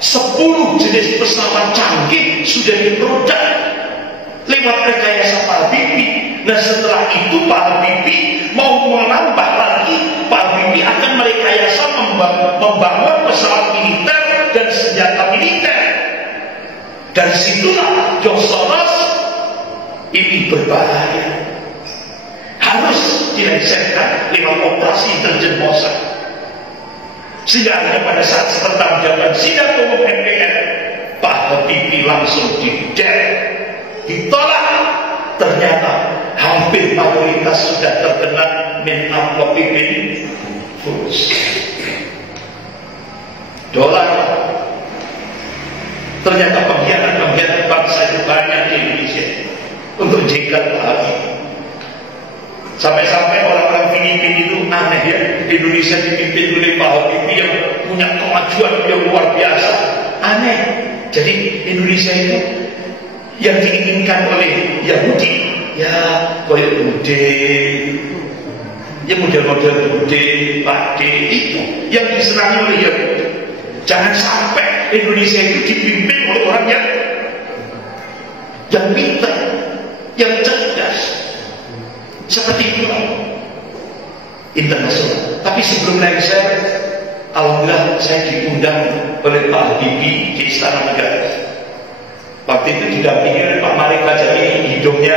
10 jenis pesawat canggih sudah diproduk lewat rekayasa Pak Habibie. Nah setelah itu Pak Habibie mau menambah lagi, Pak Habibie akan merekayasa membangun pesawat militer dan senjata militer. Dan situlah George Soros ini berbahaya, harus dilengsarkan lewat operasi intelijen Mossad. Sehingga pada saat pertanggungjawaban sidang umum MPR, Pak Habibie langsung ditolak. Ternyata hampir mayoritas sudah terkena min amplopipin fulus. Dolar. Ternyata pengkhianat bangsa itu banyak di Indonesia untuk jegal Pak Habibie. Sampai-sampai orang-orang Filipina itu aneh ya, Indonesia dipimpin oleh Pak Habibie yang punya kemajuan yang luar biasa. Aneh. Jadi Indonesia itu yang diinginkan oleh Yahudi, ya kayak Bude, ya model-model Bude, Pak D, itu yang disenangi oleh Yahudi. Jangan sampai Indonesia itu dipimpin oleh orang yang pintar, yang cerdas, seperti itu internasional. Tapi sebelum lengser, alhamdulillah saya diundang oleh Pak Habibie di Istana Negara. Waktu itu didampingi oleh Pak Malik Fajar, ini hidungnya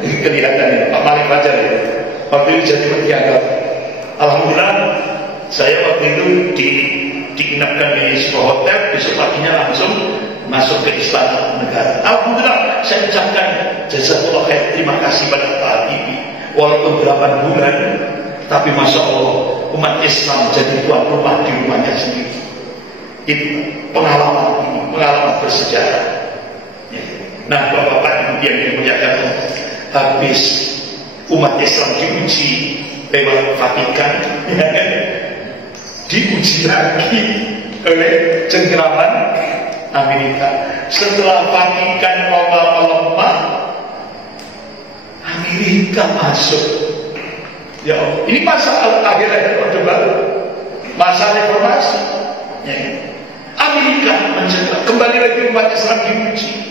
kelihatan Pak Malik Fajar. Waktu itu jadi menteri agama. Alhamdulillah saya waktu itu diinapkan di sebuah hotel, besok paginya langsung masuk ke Istana Negara. Alhamdulillah saya ucapkan jazakallah khair, terima kasih pada Pak Habibie. Walaupun 8 bulan, tapi masya Allah umat Islam jadi tuan rumah di rumahnya sendiri. Itu pengalaman bersejarah. Nah, Bapak-Bapak yang dimuliakan, habis umat Islam diuji lewat Vatikan, diuji lagi oleh cengkeraman Amerika. Setelah Vatikan melemah, Amerika masuk. Ya Allah, ini masa akhir Orde Baru, masa reformasi. Ya. Amerika mencegah, kembali lagi umat Islam diuji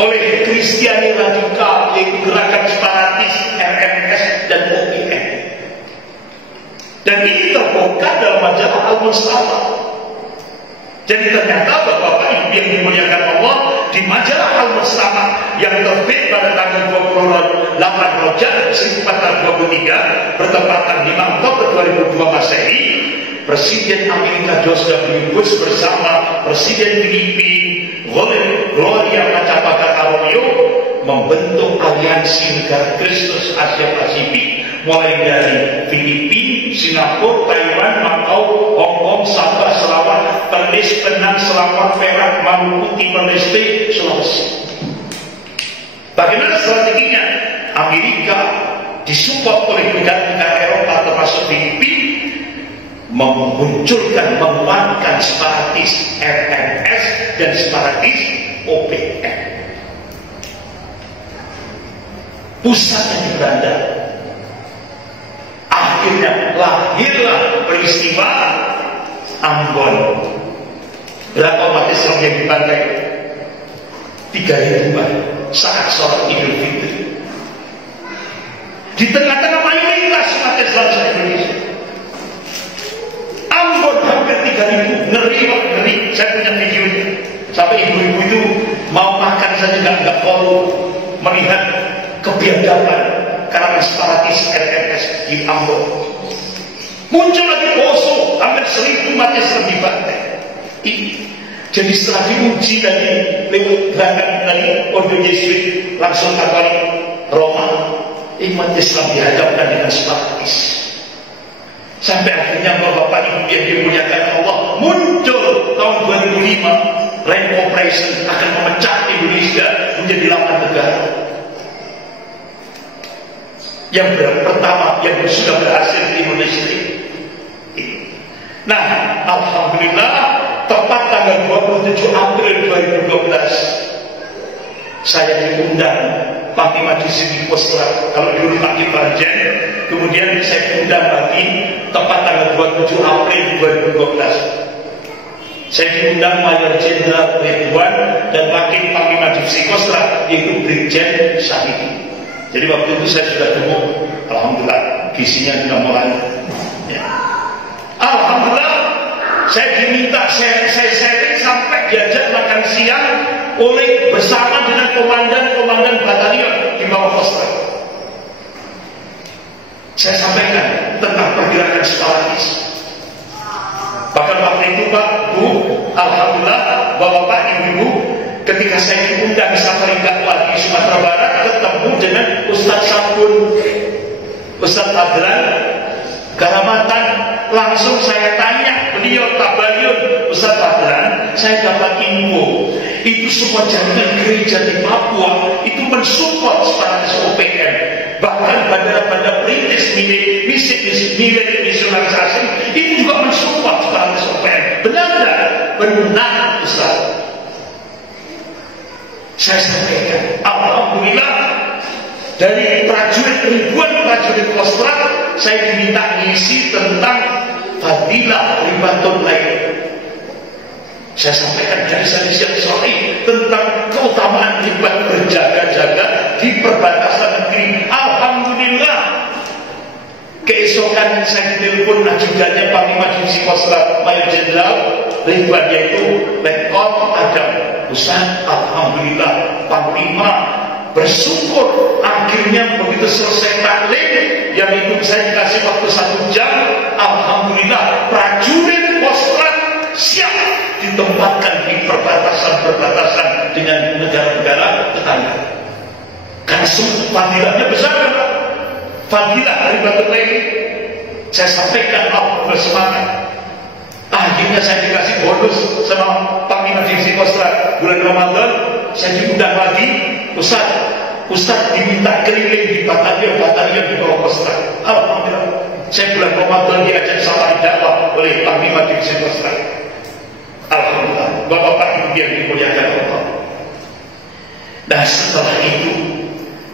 oleh Kristiani radikal, yaitu gerakan separatis RMS dan OPM. Dan ini terbongkar dalam majalah Al-Mustapha. Jadi ternyata Bapak Ibu yang dimuliakan Allah, di majalah Al-Mustapha yang terbit pada tanggal 28 Rajab 1423 bertepatan 5 Oktober 2002 Masehi, Presiden Amerika George W. Bush bersama Presiden Filipina Gloria Macapagal-Arroyo membentuk aliansi negara Kristus Asia Pasifik, mulai dari Filipina, Singapura, Taiwan, Macau, Hong Kong, Sabah, Sarawak, Perlis, Penang, Sarawak, Perak, Maluku, Timor-Leste, Sulawesi. Bagaimana strateginya? Amerika disupport oleh negara-negara Eropa termasuk Filipina memunculkan, menguatkan separatis RMS dan separatis OPM. Pusatnya di Belanda. Akhirnya lahirlah peristiwa Ambon. Berapa umat Islam yang dibantai? 3.000-an saat sholat Idul Fitri. Di tengah-tengah mayoritas umat Islam se-Indonesia. Ambon hampir 3.000, ngeri. Saya punya videonya. Sampai ibu-ibu itu mau makan saja nggak perlu melihat kebiadaban karena separatis RMS di Ambon. Muncul lagi Poso, hampir 1.000 umat Islam dibantai. Jadi setelah diuji tadi lewat gerakan dari Ordo Yesuit langsung Katolik Roma, umat Islam dihadapkan dengan separatis. Sampai akhirnya Bapak Ibu yang dimuliakan Allah, muncul tahun 2005 Rainbow Operation akan memecah Indonesia menjadi 8 negara. Yang pertama yang sudah berhasil di Indonesia ini. Nah, alhamdulillah tepat tanggal 27 April 2012 saya diundang Panglima Divisi Kostrat, kalau dulu Panglima Barjen, kemudian saya diundang lagi tepat tanggal 27 April 2012. Saya diundang Mayor Jenderal Ridwan dan Wakil Panglima Divisi Kostrat yaitu Brigjen Syahidi. Jadi waktu itu saya sudah gemuk, alhamdulillah gizinya sudah mulai. Ya. Alhamdulillah saya diminta saya sharing sampai diajak makan siang oleh bersama dengan komandan batalion di bawah Kostrat. Saya sampaikan tentang pergerakan separatis. Bahkan waktu itu Pak, Bu, alhamdulillah Bapak, Ibu, ketika saya diundang safari dakwah di Sumatera Barat ketemu dengan Ustadz Sabun, Ustadz Adlan Karamatan, langsung saya tanya beliau tabayun, Ustadz Adlan, saya dapat info itu semua jaringan gereja di Papua itu mensupport separatis OPM, bahkan bandara-bandara perintis milik misionaris asing itu juga mensupport separatis OPM. Benar tidak? Benar, Ustaz. Saya sampaikan, alhamdulillah dari ribuan prajurit Kostrat saya diminta ngisi tentang fadilah ribatul lail. Saya sampaikan dari hadis yang sahih tentang keutamaan ribat berjaga-jaga di perbatasan negeri. Alhamdulillah keesokan saya ditelepon ajudannya Panglima Divisi Kostrat Mayor Jenderal Ridwan yaitu Letkol Adam. Ustaz, alhamdulillah Panglima bersyukur akhirnya begitu selesai taklim yang itu saya dikasih waktu 1 jam, alhamdulillah prajurit Kostrat siap ditempatkan di perbatasan dengan negara-negara tetangga. Karena fadilahnya besar kan Pak? Fadilah ribatul lail. Saya sampaikan bersemangat. Akhirnya saya dikasih bonus sama Panglima Divisi Kostrat bulan Ramadan. Saya diundang lagi, Ustaz diminta keliling di batalion di bawah Kostrat. Alhamdulillah saya bulan Ramadan diajak safari dakwah oleh Panglima Divisi Kostrat. Alhamdulillah Bapak Ibu yang dimuliakan Allah. Nah setelah itu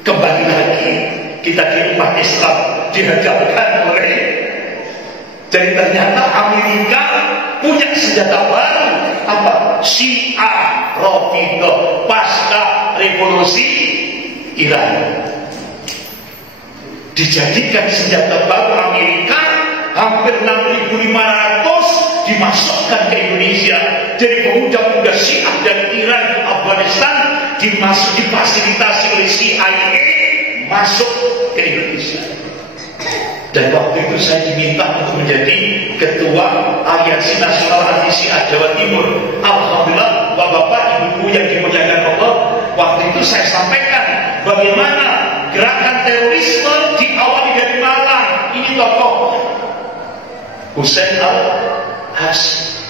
kembali lagi kita di umat Islam dihadapkan oleh, jadi ternyata Amerika punya senjata baru, apa? Syiah Rafidhah pasca revolusi Iran. Dijadikan senjata baru Amerika, hampir 6.500 dimasukkan ke Indonesia. Jadi pemuda-pemuda Syiah dan Iran, Afghanistan difasilitasi oleh CIA masuk ke Indonesia. Dan waktu itu saya diminta untuk menjadi ketua Aliansi Nasional Anti Syiah Jawa Timur. Alhamdulillah Bapak Ibu yang dimuliakan Allah, waktu itu saya sampaikan bagaimana gerakan terorisme diawali dari Malang. Ini tokoh Husain Al-Hasyim.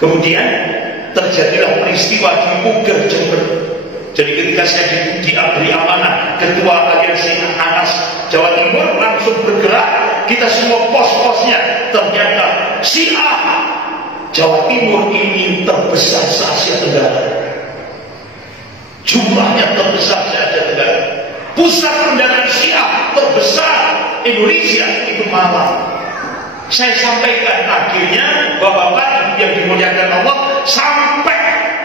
Kemudian terjadilah peristiwa di Puger, Jember. Jadi ketika saya diberi amanah ketua Aliansi Anas Jawa Timur, langsung bergerak kita semua pos-posnya. Ternyata Syiah Jawa Timur ini terbesar se-Asia Tenggara. Jumlahnya terbesar se-Asia Tenggara. Pusat pendanaan Syiah terbesar Indonesia itu Malang. Saya sampaikan akhirnya Bapak-bapak yang dimuliakan Allah, sampai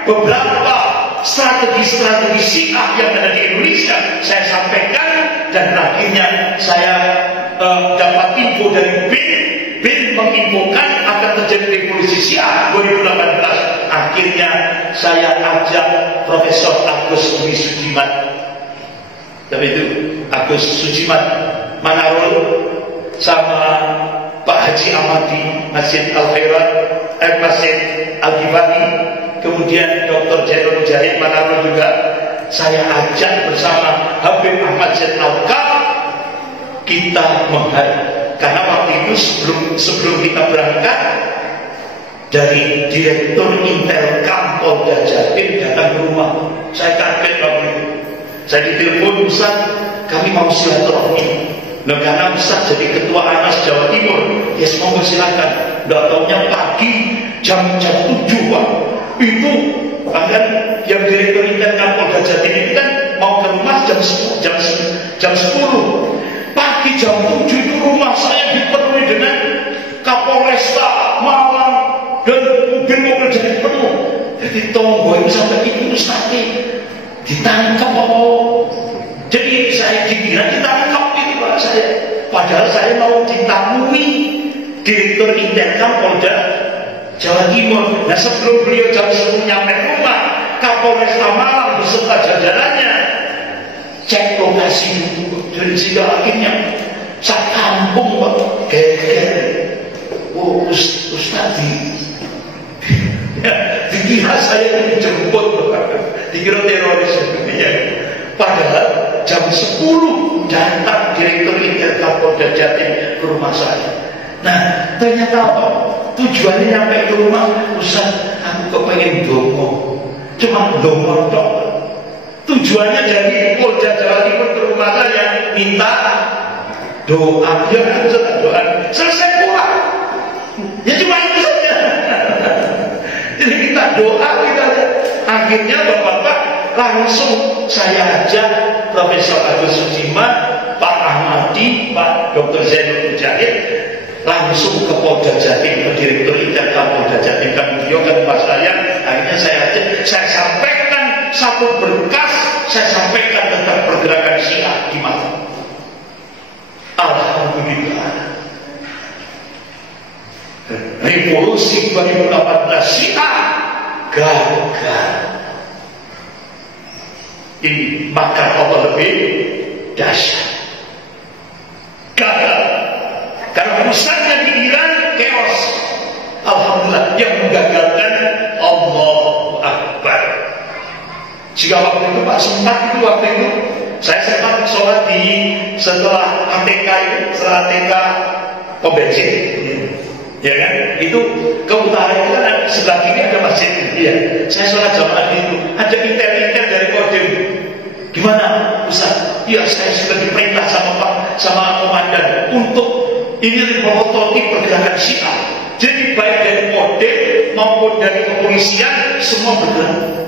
beberapa strategi-strategi Syiah yang ada di Indonesia saya sampaikan, dan akhirnya saya dapat info dari BIN menginfokan akan terjadi revolusi Syiah 2018. Akhirnya saya ajak Profesor Agus Budi Sujimat, tapi itu Agus Sujimat Manarul, sama Pak Haji Ahmadi Masjid Al-Khairat, Masjid Al-Ghifari, kemudian Dr. Jainul Mujahid Manarul juga saya ajak bersama Habib Ahmad Zain Al-Kaf. Kita menghadap, karena waktu itu sebelum kita berangkat, dari Direktur Intelkam Polda Jatim datang ke rumah. Saya kaget waktu itu. Saya ditelepon, Ustaz, kami mau silaturahmi. Nah, karena Ustaz jadi ketua Anas Jawa Timur, ya semoga silakan. Nggak taunya pagi jam 7 Pak. Itu bahkan yang direktur Intel Polda Jatim itu kan mau ke rumah jam 10. Pagi jam 7 itu rumah saya dipenuhi dengan Kapolresta Malang dan mobil-mobil jadi penuh. Jadi tonggo itu sampai itu sakit ditangkap jadi saya dikira ditangkap itu Pak saya. Padahal saya mau ditemui direktur Intelkam Polda Jawa Timur. Nah sebelum beliau jam 10 nyampe rumah, Kapolresta Malang beserta jajarannya cek lokasi dari sehingga akhirnya sakampung Pak geger. Oh Ustaz dikira saya dijemput, dikira teroris ya. Padahal jam 10 datang direktur Intelkam Polda Jatim ke rumah saya. Nah ternyata apa? Tujuannya nyampe ke rumah, Ustaz aku kepengen dongo, cuma dongo tok. Tujuannya dari Polda Jawa Timur ke rumah saya minta doa, ya doa, selesai pulang. Ya cuma itu saja. Jadi kita doa kita aja. Akhirnya bapak-bapak langsung saya ajak Profesor Agus Susima, Pak Ahmadi, Pak Dr. Zainul Mujahid langsung ke Polda Jatim, ke Direktur Intelkam Polda Jatim. Kan beliau kan rumah saya. Akhirnya saya ajak, saya sampaikan satu berkas, saya sampaikan tentang pergerakan Syiah di Malang. Alhamdulillah. Revolusi 2018 Syiah gagal. Ini makar Allah lebih dahsyat. Gagal. Karena pusatnya di Iran chaos. Alhamdulillah yang menggagalkan Allahu Akbar. Jika waktu itu Pak sempat itu waktu itu saya sempat sholat di setelah ATK itu, setelah ATK pom bensin. Ya kan? Itu ke utara itu kan sebelah kiri ada masjid. Iya. Saya sholat jamaah di itu. Ada intel-intel dari Kodim. Gimana Ustaz? Ya saya sudah diperintah sama komandan untuk ini memototi pergerakan Syiah. Jadi baik dari Kodim maupun dari kepolisian semua bergerak.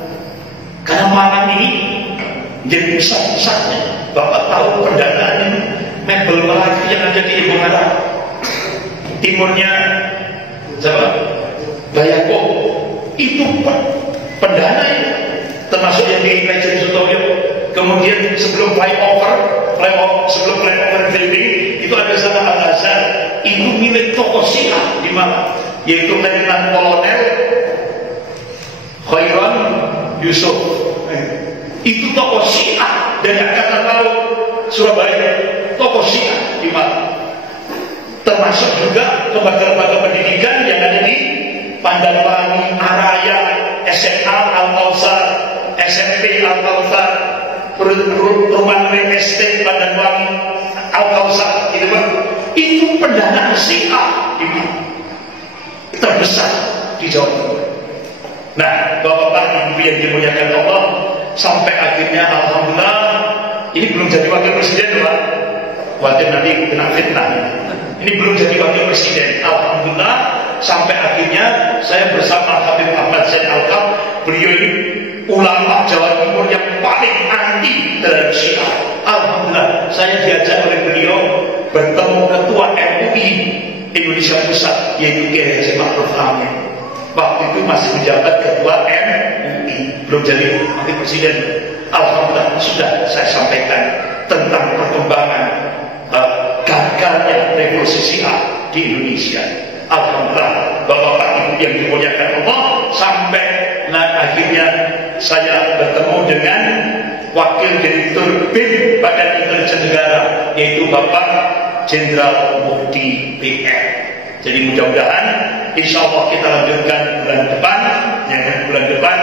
Karena Malang ini jadi pusat-pusatnya. Bapak tahu pendanaan ini mebel Melayu yang ada di Ibu Malang. Timurnya siapa? Bayako. Itu pendana itu. Termasuk yang di Legend Sutoyo. Kemudian sebelum flyover building itu ada sana Al-Azhar. Itu milik tokoh Syiah di Malang, yaitu Letnan Kolonel Khairan Yusuf. Itu tokoh Syiah dari Angkatan Laut Surabaya. Tokoh Syiah di Malang. Termasuk juga lembaga-lembaga pendidikan yang ada di Pandanwangi, Araya, SMA Al-Kautsar, SMP Al-Kautsar, Rumah Real Estate Pandanwangi Al-Kautsar, itu pendanaan Syiah terbesar di Jawa Timur. Nah, bapak-bapak ibu yang dimuliakan Allah, sampai akhirnya alhamdulillah ini belum jadi wakil presiden, Pak. Khawatir nanti kena fitnah. Ini belum jadi wakil presiden. Alhamdulillah sampai akhirnya saya bersama Habib Ahmad Zain Al-Kab. Beliau ini ulama Jawa Timur yang paling anti terhadap Syiah. Alhamdulillah saya diajak oleh beliau bertemu ketua MUI Indonesia Pusat, yaitu Kiai Haji Ma'ruf Amin. Waktu itu masih menjabat ketua MUI, belum jadi wakil presiden. Alhamdulillah sudah saya sampaikan tentang perkembangan gagalnya revolusi Syiah di Indonesia. Alhamdulillah bapak-bapak ibu yang dimuliakan Allah, sampai akhirnya saya bertemu dengan wakil direktur BIN Badan Intelijen Negara, yaitu Bapak Jenderal Mukti PM. Jadi mudah-mudahan insya Allah kita lanjutkan bulan depan, bulan depan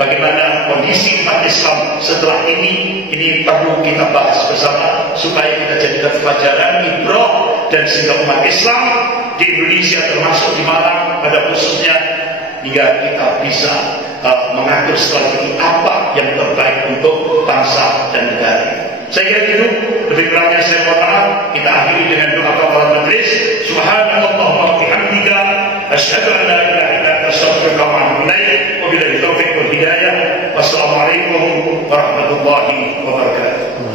bagaimana kondisi umat Islam setelah ini perlu kita bahas bersama supaya kita jadikan pelajaran ibrah, dan sehingga umat Islam di Indonesia termasuk di Malang pada khususnya hingga kita bisa mengatur strategi apa yang terbaik untuk bangsa dan negara. Saya kira itu, lebih kurangnya saya mohon maaf. Kita akhiri dengan doa kafaratul majlis. Subhanallah wa bihamdika Asyhadu an la ilaha illa anta astaghfiruka wa atubu ilaik. Wabillahi taufiq wal hidayah. Wassalamualaikum warahmatullahi wabarakatuh.